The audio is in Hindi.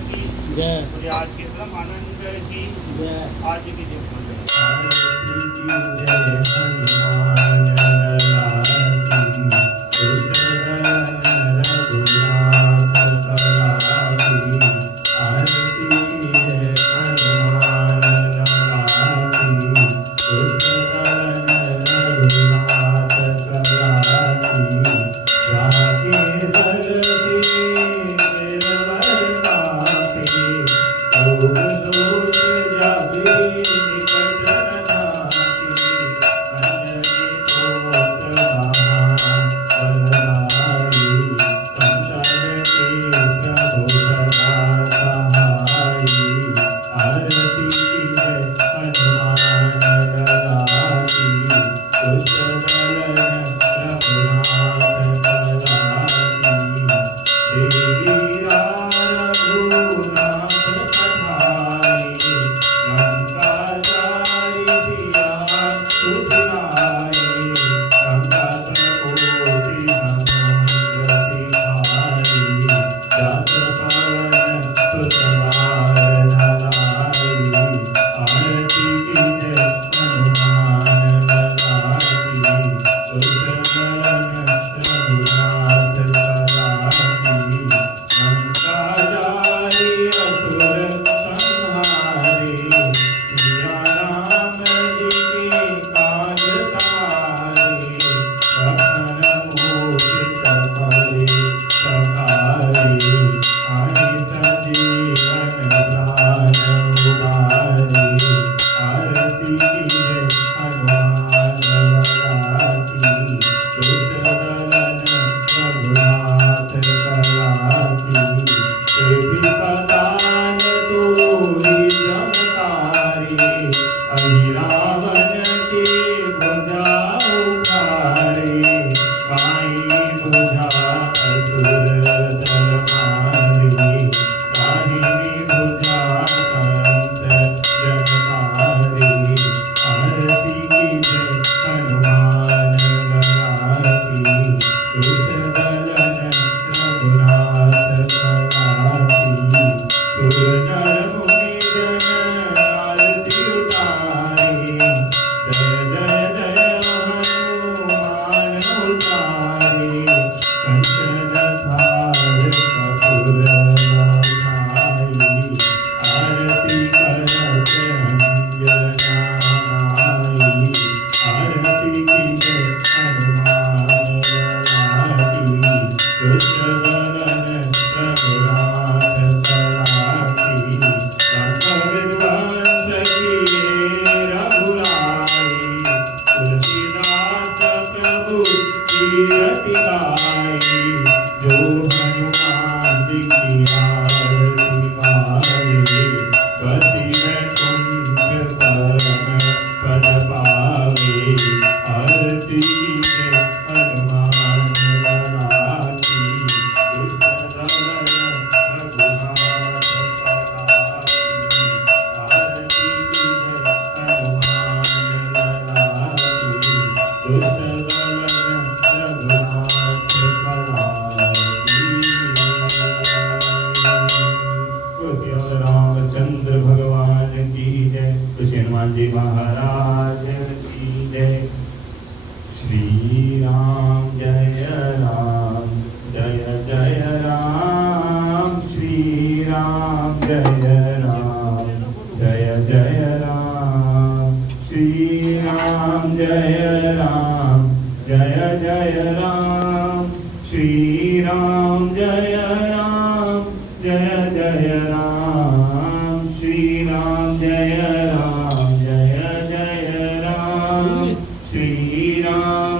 की जय। और आज के फिल्म आनंद की जय। आज की जय रामचंद्र भगवान की जय। कृष्ण हनुमान जी महाराज की जय। श्री राम जय राम जय जय राम। श्री राम जय राम जय जय राम। श्री राम जय राम जय जय राम। श्री राम जय राम जय जय राम। श्री राम जय राम जय जय राम। श्री राम